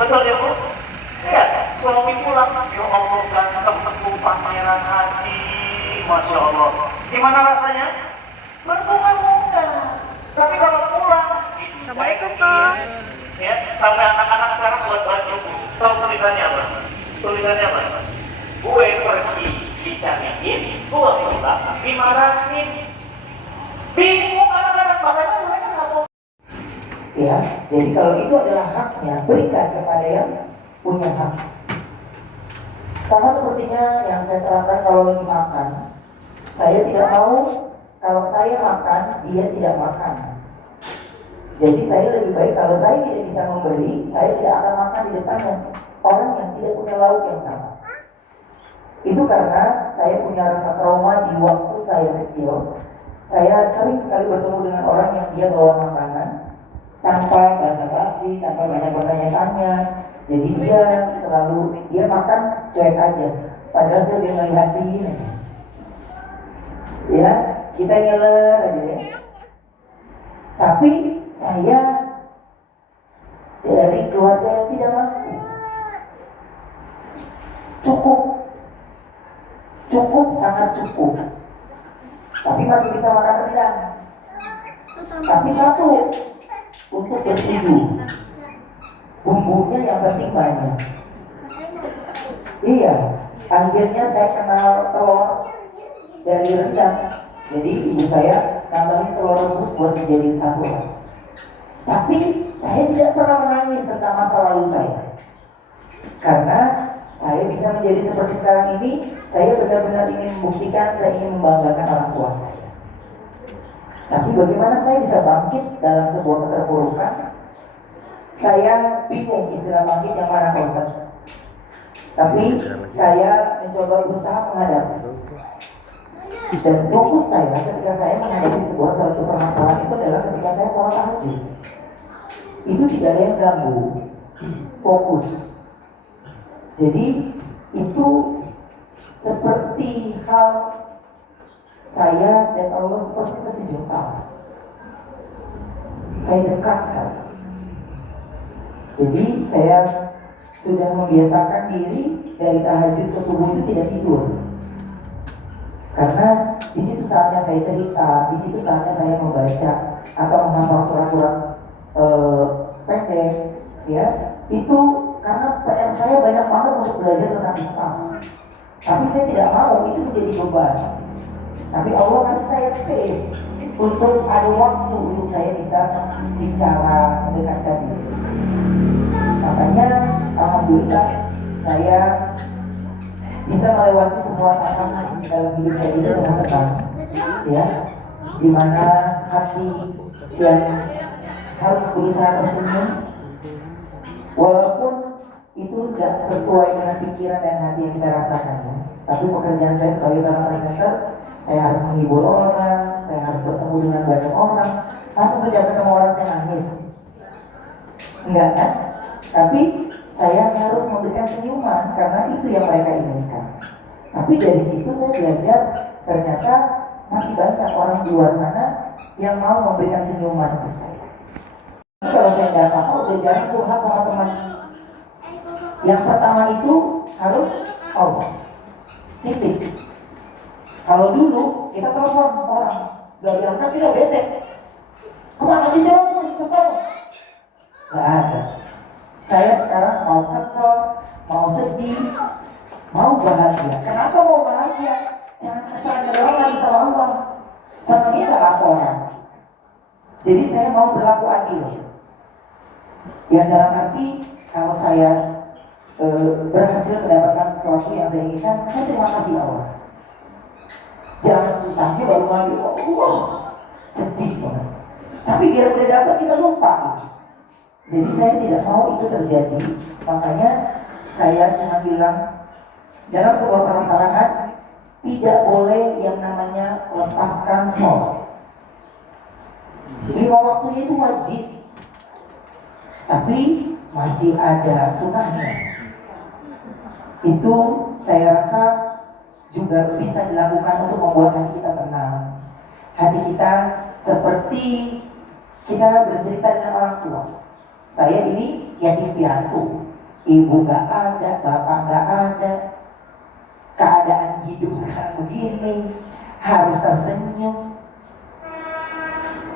Betul ya Bu? Iya, suami pulang, ya Allah ganteng teguh pameran hati, Masya Allah. Gimana rasanya? Berbunga-bunga. Tapi kalau pulang, Assalamualaikum Kak. ya, sampai anak-anak sekarang buat baju. Tahu tulisannya apa? Tulisannya apa? Gue pergi dicariin, gue pulang dimarahin. Bingung anak-anak, makanya mereka nggak mau. Ya, jadi kalau itu adalah haknya, berikan kepada yang punya hak. Sama sepertinya yang saya terapkan kalau lagi makan. Saya tidak mau kalau saya makan, dia tidak makan. Jadi saya lebih baik kalau saya tidak bisa memberi, saya tidak akan makan di depannya orang yang tidak punya lauk yang sama. Itu karena saya punya rasa trauma di waktu saya kecil. Saya sering sekali bertemu dengan orang yang dia bawa makanan tanpa basa-basi, tanpa banyak bertanya-tanya. Jadi dia makan cuek aja. Padahal saya udah ngeliatin. Ya, kita ngeler aja ya. Tapi saya dari keluarga yang tidak mampu. Cukup, sangat cukup. Tapi masih bisa makan rendang. Tapi satu, untuk bertujuh, bumbunya yang penting banyak. Iya, akhirnya saya kenal telur dari rendang. Jadi ibu saya nambahin telur rebus buat menjadi satu. Tapi saya tidak pernah menangis tentang masa lalu saya, karena saya bisa menjadi seperti sekarang ini. Saya benar-benar ingin membuktikan, saya ingin membanggakan orang tua saya. Tapi bagaimana saya bisa bangkit dalam sebuah keterpurukan? Saya bingung istilah bangkit yang mana, Pak Ustaz. Tapi saya mencoba berusaha menghadapi. Dan fokus saya ketika saya menghadapi sebuah suatu permasalahan itu adalah ketika saya sholat tahajud. Itu tidak ada yang ganggu. Fokus. Jadi itu seperti hal saya dan Allah seperti satu juta. Saya dekat sekali. Jadi saya sudah membiasakan diri dari tahajud ke subuh itu tidak tidur. Karena di situ saatnya saya cerita, di situ saatnya saya membaca atau menghafal surat-surat pendek, ya. Itu karena PR saya banyak banget untuk belajar tentang Islam. Tapi saya tidak mau itu menjadi beban. Tapi Allah kasih saya space untuk ada waktu untuk saya bisa bicara, mendekatkan diri. Makanya alhamdulillah saya bisa melewati semua tantangan dalam hidup saya ini dengan tenang, ya. Dimana hati yang harus berusaha tersenyum, walaupun itu tidak sesuai dengan pikiran dan hati yang kita rasakan, ya. Tapi pekerjaan saya sebagai seorang presenter, saya harus menghibur orang, saya harus bertemu dengan banyak orang. Masa sejak ketemu orang saya nangis? Enggak kan? Tapi saya harus memberikan senyuman karena itu yang mereka inginkan. Tapi dari situ saya belajar ternyata masih banyak orang di luar sana yang mau memberikan senyuman untuk saya. Kalau saya nggak apa-apa, udah jarang curhat sama teman. Yang pertama itu harus Allah. Titik. Kalau dulu kita telepon orang, gak diangkat kita bete. Kemana sih saya mau kesel? Gak ada. Saya sekarang mau kesel, mau sedih, mau bahagia. Kenapa mau bahagia? Jangan kesal doang lagi sama Allah. Senangnya gak laporan. Jadi saya mau berlaku adil. Yang dalam arti kalau saya berhasil mendapatkan sesuatu yang saya inginkan, saya terima kasih Allah. Jangan susahnya baru maju. Sedih banget. Tapi biar udah dapat kita lupa. Jadi saya tidak mau itu terjadi. Makanya saya cuma bilang dalam sebuah permasalahan tidak boleh yang namanya lepaskan sholat. Lima waktunya itu wajib, tapi masih ada sunnahnya. Itu saya rasa juga bisa dilakukan untuk membuat hati kita tenang. Hati kita seperti kita bercerita dengan orang tua. Saya ini yatim piatu. ibu gak ada, bapak gak ada, keadaan hidup sekarang begini, harus tersenyum,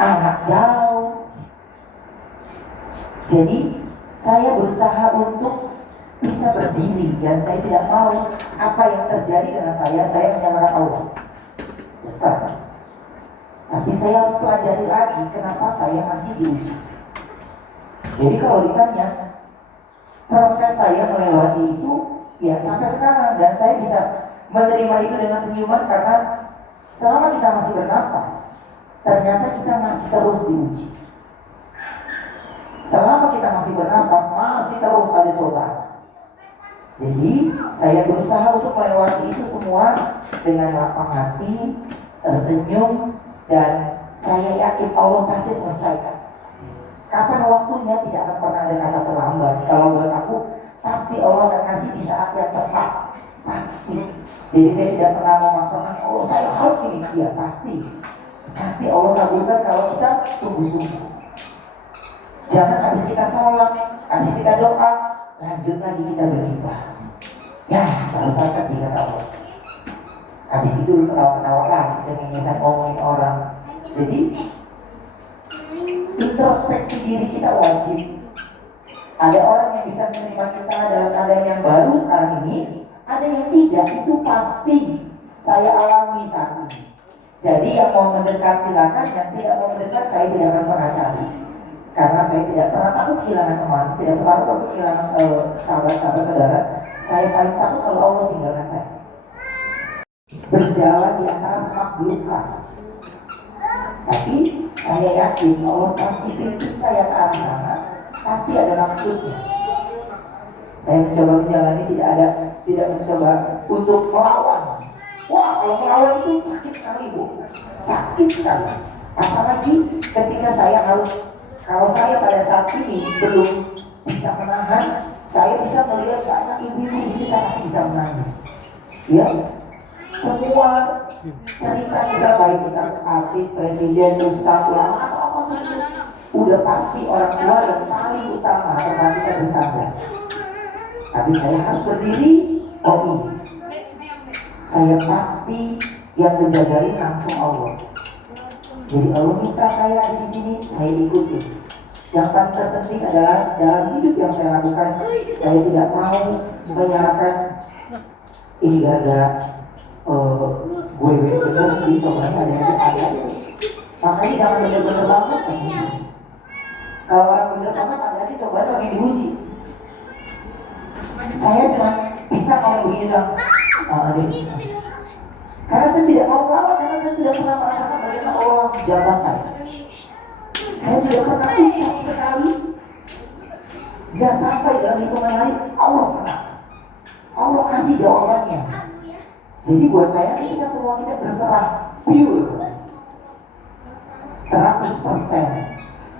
anak jauh. Jadi saya berusaha untuk bisa berdiri, dan saya tidak mau apa yang terjadi dengan saya menyalahkan Allah. Bukan. Tapi saya harus pelajari lagi kenapa saya masih diuji. Jadi kalau ditanya proses saya melewati itu, ya sampai sekarang, dan saya bisa menerima itu dengan senyuman karena selama kita masih bernafas, ternyata kita masih terus diuji. Selama kita masih bernafas, masih terus ada cobaan. Jadi saya berusaha untuk melewati itu semua dengan lapang hati, tersenyum, dan saya yakin Allah pasti selesaikan. Kapan waktunya tidak akan pernah ada kata terlambat. Kalau buat aku, pasti Allah akan kasih di saat yang tepat. Pasti. Jadi saya tidak pernah memaksakan, oh saya harus ini. Ya pasti. Pasti Allah kabulkan kalau kita sungguh-sungguh. Jangan habis kita sholat, habis kita doa, lanjut lagi kita beribadah. Ya, baru saja kata Allah. Habis itu lu ketawa-ketawa lagi, seneng-seneng ngomongin orang. Jadi introspeksi diri kita wajib. Ada orang yang bisa menerima kita dalam keadaan yang baru sekarang ini, ada yang tidak, itu pasti saya alami saat ini. Jadi yang mau mendekat silakan, yang tidak mau mendekat saya tidak akan pernah cari. Karena saya tidak pernah takut kehilangan teman, tidak pernah takut kehilangan sahabat-sahabat saudara. Saya paling takut kalau Allah tinggalkan saya. Berjalan di antara semak belukar. Tapi saya yakin Allah pasti pimpin saya ke arah sana, pasti ada maksudnya. Saya mencoba menjalani, tidak mencoba untuk melawan. Wah, kalau melawan itu sakit sekali, Bu. Sakit sekali. Apalagi ketika saya harus, kalau saya pada saat ini belum bisa menahan, saya bisa melihat banyak ibu-ibu ini sangat bisa menangis. Ya, semua cerita kita, baik kita artis, presiden, ustaz, ulama atau apa saja, udah pasti orang tua yang paling utama tempat kita bersandar. Tapi saya harus berdiri, oh ini saya pasti yang ngejagain langsung Allah. Jadi Allah minta saya ada di sini, saya ikuti. Yang paling terpenting adalah dalam hidup yang saya lakukan, saya tidak mau menyalahkan ini gara-gara gue bener dicobanya ada yang ada. Makanya jangan bener-bener banget kan. Kalau orang bener banget ada aja cobaan lagi diuji. Saya cuma bisa ngomong begini dong. Karena saya tidak mau melawan, karena saya sudah pernah merasakan bagaimana Allah langsung jawab saya. Saya sudah pernah ucap sekali, gak sampai dalam hitungan lain, Allah kena. Allah kasih jawabannya. Jadi buat saya kita semua kita berserah pure 100%.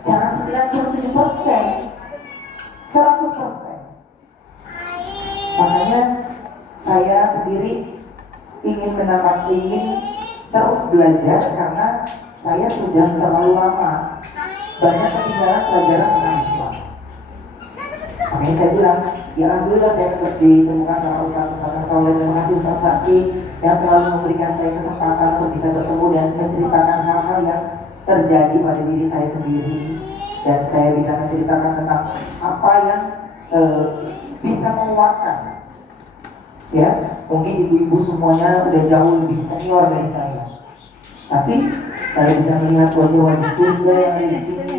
Jangan 97%, 100%. Makanya saya sendiri ingin terus belajar karena saya sudah terlalu lama banyak ketinggalan pelajaran tentang Islam. Makanya saya bilang, ya alhamdulillah saya ditemukan sama Ustaz Soleh. Terima kasih Ustaz Sakti yang selalu memberikan saya kesempatan untuk bisa bertemu dan menceritakan hal-hal yang terjadi pada diri saya sendiri, dan saya bisa menceritakan tentang apa yang bisa menguatkan. Ya, mungkin ibu-ibu semuanya udah jauh lebih senior dari saya, tapi saya bisa melihat wajah-wajah surga yang ada di sini,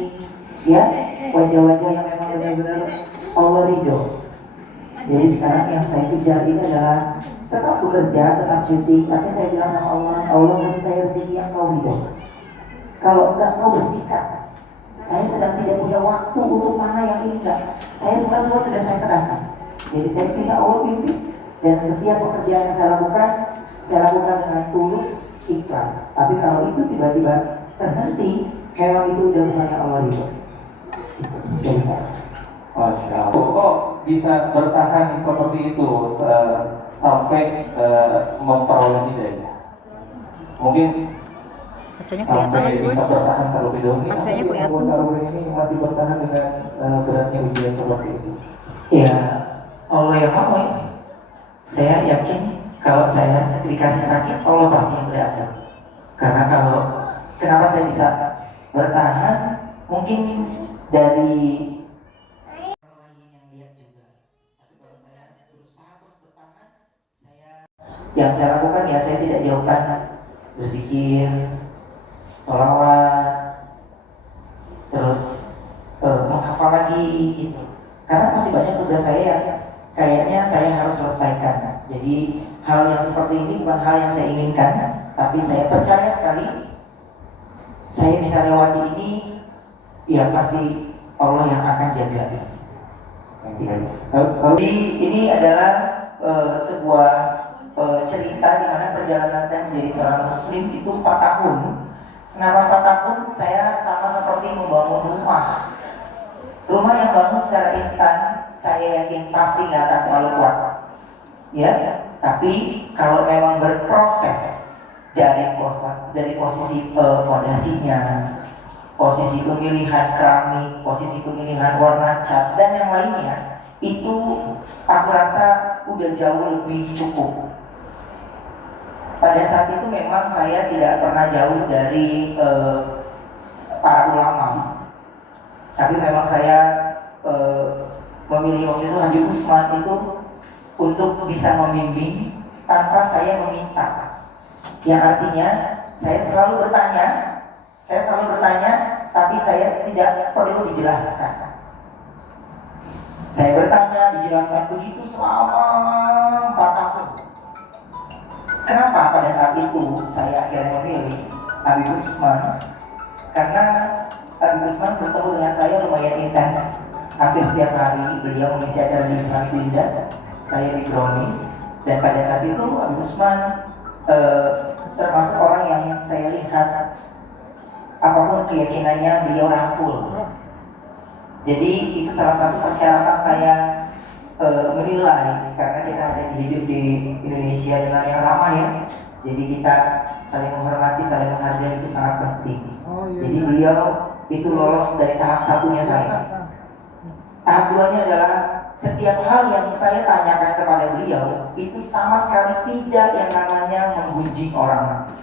ya, wajah-wajah yang memang benar-benar Allah ridho. Jadi sekarang yang saya kejar ini adalah tetap bekerja, tetap syuting, tapi saya bilang sama Allah, Allah kasih saya rezeki yang kau ridho. Kalau enggak kau bersikap, saya sedang tidak punya waktu untuk mana yang ini enggak. Saya semua sudah saya serahkan. Jadi saya minta Allah pimpin, dan setiap pekerjaan yang saya lakukan dengan tulus, ikhlas. Tapi kalau itu tiba-tiba terhenti, memang itu udah bukannya Allah ridho. Jadi saya. Masya Allah. Kok bisa bertahan seperti itu sampai memperoleh hidayah? Mungkin Bacanya kelihatan sampai lagi, bisa bertahan terlebih dahulu. Bacanya kelihatan. Ini masih bertahan dengan beratnya ujian seperti itu. Ya, saya yakin kalau saya dikasih sakit, Allah pasti yang berada. Karena kalau kenapa saya bisa bertahan, mungkin dari orang lain yang lihat juga. Tapi kalau saya berusaha terus bertahan, yang saya lakukan ya saya tidak jauhkan berzikir, sholawat, terus menghafal lagi gitu. Karena masih banyak tugas saya yang kayaknya saya harus selesaikan. Jadi hal yang seperti ini bukan hal yang saya inginkan, tapi saya percaya sekali saya bisa lewati ini, ya pasti Allah yang akan jaga. Jadi ini adalah sebuah cerita di mana perjalanan saya menjadi seorang muslim itu 4 tahun. Kenapa 4 tahun? Saya sama seperti membangun rumah. Rumah yang bangun secara instan, saya yakin pasti nggak akan terlalu kuat. Ya, tapi kalau memang berproses dari posisi fondasinya, posisi pemilihan keramik, posisi pemilihan warna cat dan yang lainnya, itu aku rasa udah jauh lebih cukup. Pada saat itu memang saya tidak pernah jauh dari para ulama, tapi memang saya memilih waktu itu Haji Usman itu untuk bisa membimbing tanpa saya meminta. Yang artinya saya selalu bertanya, tapi saya tidak perlu dijelaskan. Saya bertanya, dijelaskan begitu selama 4 tahun. Kenapa pada saat itu saya akhirnya memilih Habib Usman? Karena Habib Usman bertemu dengan saya lumayan intens. Hampir setiap hari beliau mengisi acara di Islam Indah, saya di Brownies. Dan pada saat itu Habib Usman termasuk orang yang saya lihat apapun keyakinannya beliau rangkul. Jadi itu salah satu persyaratan saya menilai, karena kita ada hidup di Indonesia dengan yang ramai ya. Jadi kita saling menghormati, saling menghargai itu sangat penting. Jadi beliau itu lolos dari tahap satunya saya. Tahap 2-nya adalah setiap hal yang saya tanyakan kepada beliau itu sama sekali tidak yang namanya menggunjing orang.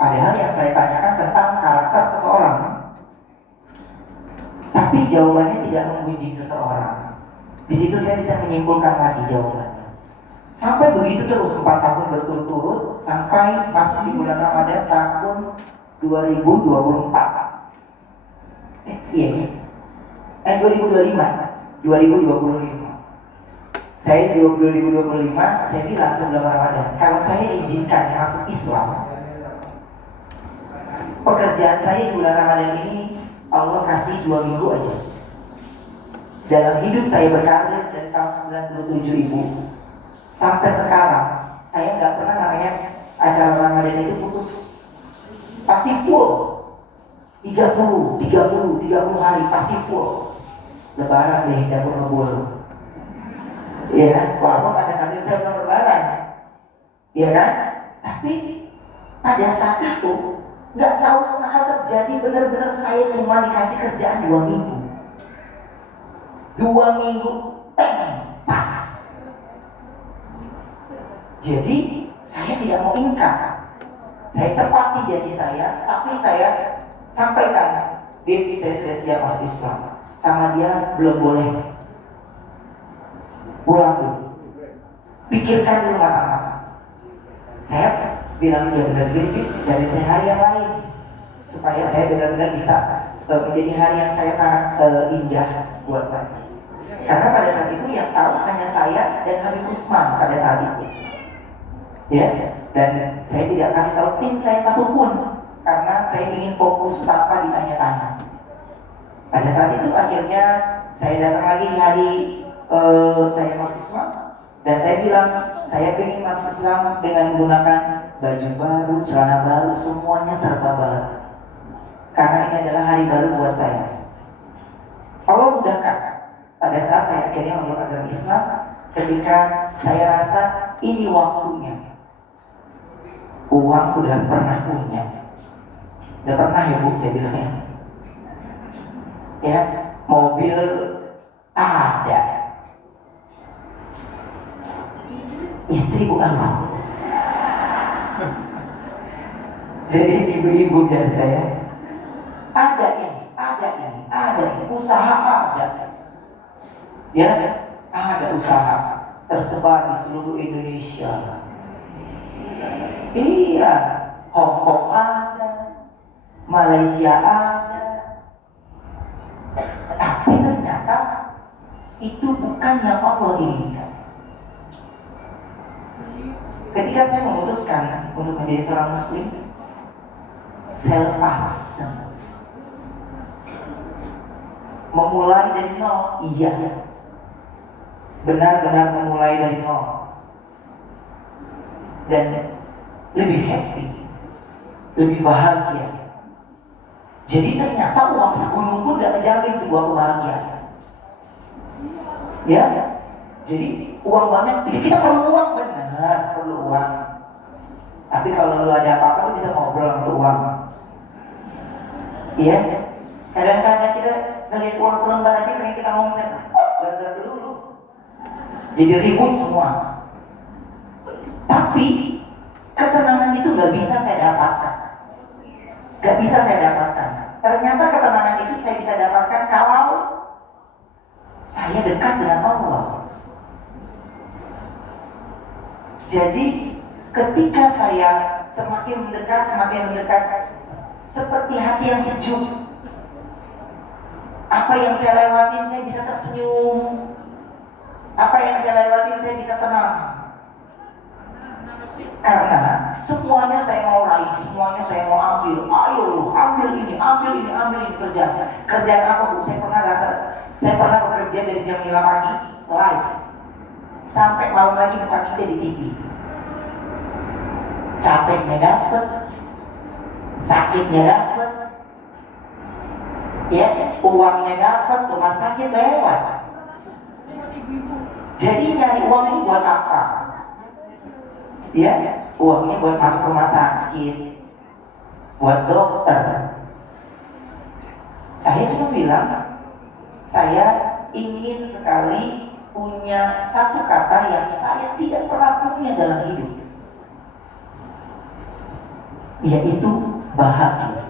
Padahal yang saya tanyakan tentang karakter seseorang, tapi jawabannya tidak menggunjing seseorang. Di situ saya bisa menyimpulkan lagi jawabannya. Sampai begitu terus 4 tahun berturut-turut sampai masuk di bulan Ramadan tahun 2024. 2025. Saya di 2025 saya bilang sebelum Ramadan, kalau saya diizinkan masuk Islam, pekerjaan saya di bulan Ramadan ini Allah kasih 2 minggu aja. Dalam hidup saya berkarir dari tahun 97 ibu sampai sekarang, saya nggak pernah namanya acara Ramadan itu putus. Pasti full 30 hari pasti full. Lebaran deh, dapur ngebul. Iya kan? Walaupun pada saat itu saya belum lebaran, iya kan? Tapi pada saat itu nggak tahu apa terjadi, benar-benar saya cuma dikasih kerjaan 2 minggu. 2 minggu pas. Jadi saya tidak mau ingkar. Saya tepati janji saya, tapi saya sampaikan, Bib, saya sudah siap masuk Islam. Sama dia belum boleh. Pulang dulu. Pikirkan dulu matang-matang. Saya bilang dia benar Bib, cari saya hari yang lain supaya saya benar-benar bisa menjadi hari yang saya sangat indah buat saya. Karena pada saat itu yang tahu hanya saya dan Habib Usman pada saat itu. Ya, dan saya tidak kasih tahu tim saya satupun karena saya ingin fokus tanpa ditanya-tanya. Pada saat itu akhirnya saya datang lagi di hari saya masuk Islam dan saya bilang saya ingin masuk Islam dengan menggunakan baju baru, celana baru, semuanya serba baru. Karena ini adalah hari baru buat saya. Allah mudahkan. Pada saat saya akhirnya memeluk agama Islam, ketika saya rasa ini waktunya. Uang udah pernah punya, udah pernah ya Bu, saya bilangnya. Ya, mobil ada, 1000 apa? Jadi ibu-ibu biasa ya, ada ini, usaha ada, ya, ada usaha tersebar di seluruh Indonesia. Iya, Hong Kong ada, Malaysia ada, tapi ternyata itu bukan yang Allah inginkan. Ketika saya memutuskan untuk menjadi seorang muslim, saya lepas memulai dari nol. Iya, benar-benar memulai dari nol dan lebih happy, lebih bahagia. Jadi ternyata uang segunung pun gak menjamin sebuah kebahagiaan. Ya, jadi uang banyak, kita perlu uang, benar, perlu uang. Tapi kalau lu ada apa-apa, lu bisa ngobrol untuk uang. Iya, kadang-kadang kita ngeliat uang selembar aja, pengen kita ngomongin, gara-gara dulu, jadi ribut semua. Tapi ketenangan itu gak bisa saya dapatkan. Gak bisa saya dapatkan. Ternyata ketenangan itu saya bisa dapatkan kalau saya dekat dengan Allah. Jadi ketika saya semakin mendekat, seperti hati yang sejuk. Apa yang saya lewatin saya bisa tersenyum. Apa yang saya lewatin saya bisa tenang. Karena semuanya saya mau raih, semuanya saya mau ambil. Ayo lu, ambil ini kerjaan. Kerjaan apa Bu? Saya pernah bekerja dari jam 5 pagi live sampai malam lagi buka kita di TV. Capeknya dapet, sakitnya dapet, ya, uangnya dapet, rumah sakit lewat. Jadi nyari uang ini buat apa? Ya, uangnya buat masuk rumah sakit, buat dokter. Saya cuma bilang, saya ingin sekali punya satu kata yang saya tidak pernah punya dalam hidup, yaitu bahagia.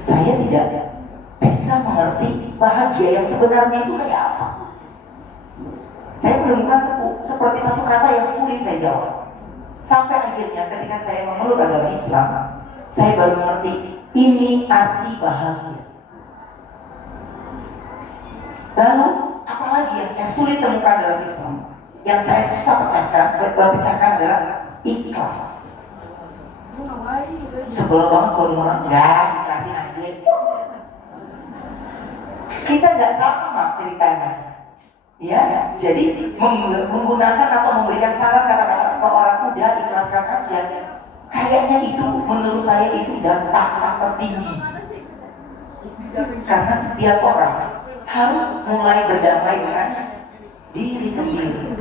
Saya tidak bisa mengerti bahagia yang sebenarnya itu kayak apa. Saya menemukan seperti satu kata yang sulit saya jawab. Sampai akhirnya ketika saya memeluk agama Islam, saya baru mengerti ini arti bahagia. Lalu apalagi yang saya sulit temukan dalam Islam, yang saya susah pecahkan adalah ikhlas. Sebelum banget kalau orang enggak ikhlasin aja. Kita nggak sama ceritanya. Ya, jadi menggunakan atau memberikan saran kata-kata ke orang udah ikhlaskan aja. Kayaknya itu menurut saya itu udah tahap tertinggi. Karena setiap orang harus mulai berdamai dengan diri sendiri.